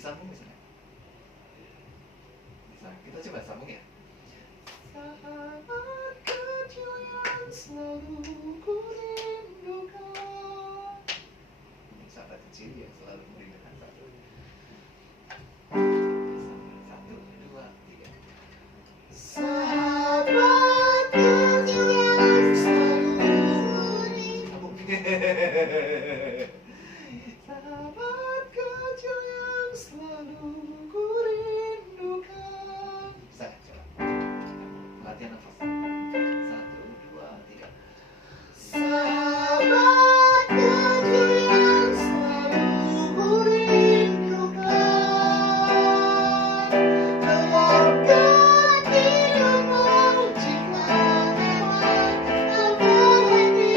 disambung misalnya. Bisa kita coba sambung ya. Sahabat kecil yang selalu ku rindukan. Sahabat kecil yang selalu merindukan. Satu, dua, tiga. Sahabat kecil yang selalu sambung. Sahabat kecil yang selalu ku rindukan. Bisa coba latihan nafas. Satu, dua, tiga. Sahabat kecil yang selalu ku rindukan. Gelapkan hidupmu jika memang kau berhati.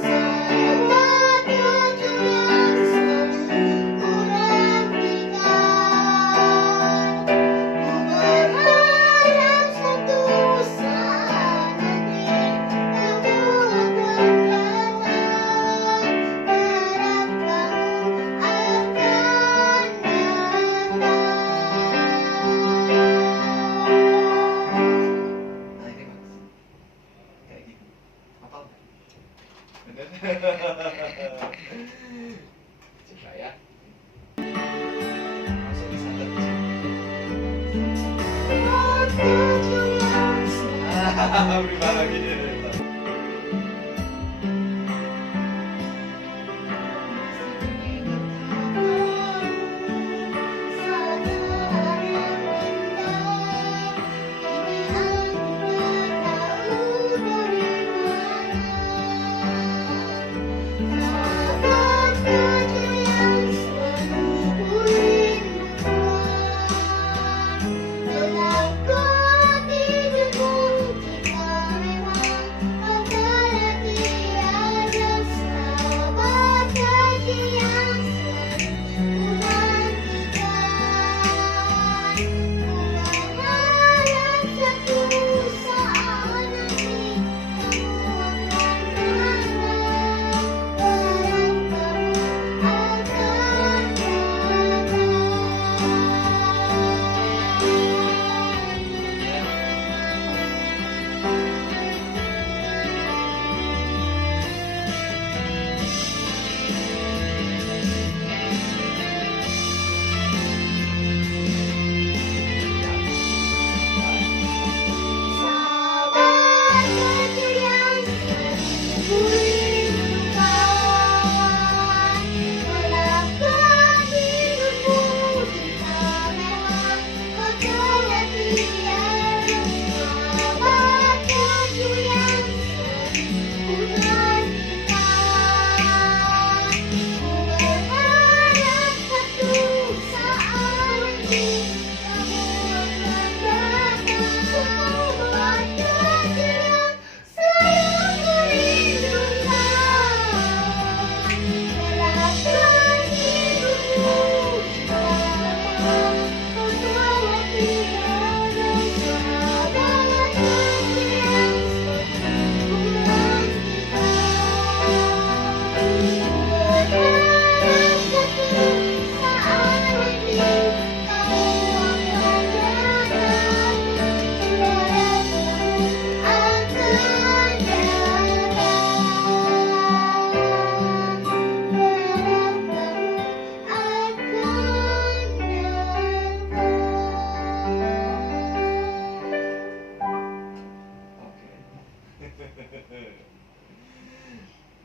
Sahabat kecil yang selalu ku nantikan. Ku berharap suatu saat nanti kamu akan datang. Berharap kamu akan datang. Nah ini bagus. Kayak gitu. Hafal nggak? Coba ya. Langsung disantet. Berubah lagi dia.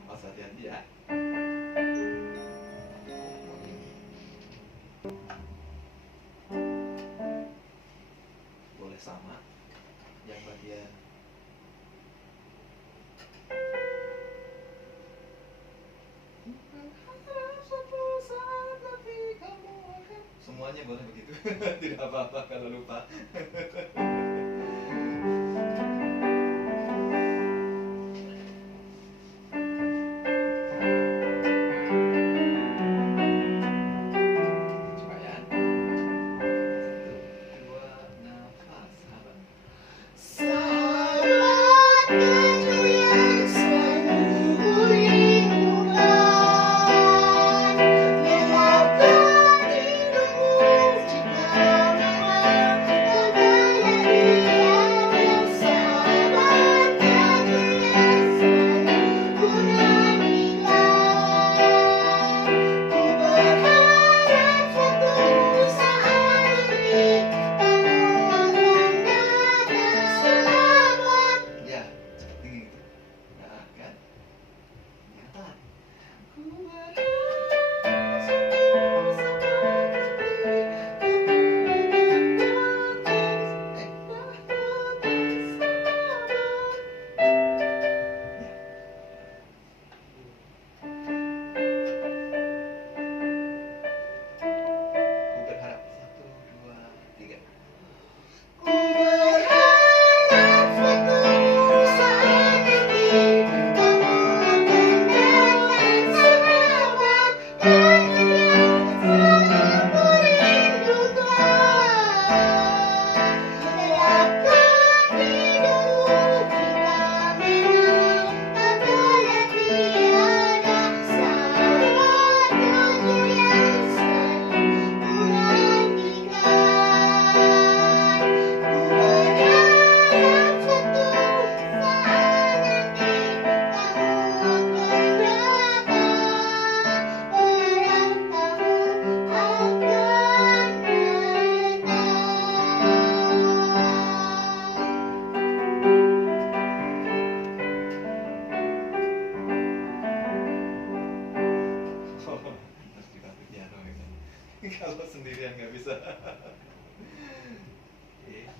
Awas hati-hati ya. Boleh sama yang bagian semuanya boleh begitu. Tidak apa-apa kalau lupa. Coba ya. 1, 2, nafas. Sahabat kecil yang selalu ku rindukan. Kalau sendirian nggak bisa. Iya.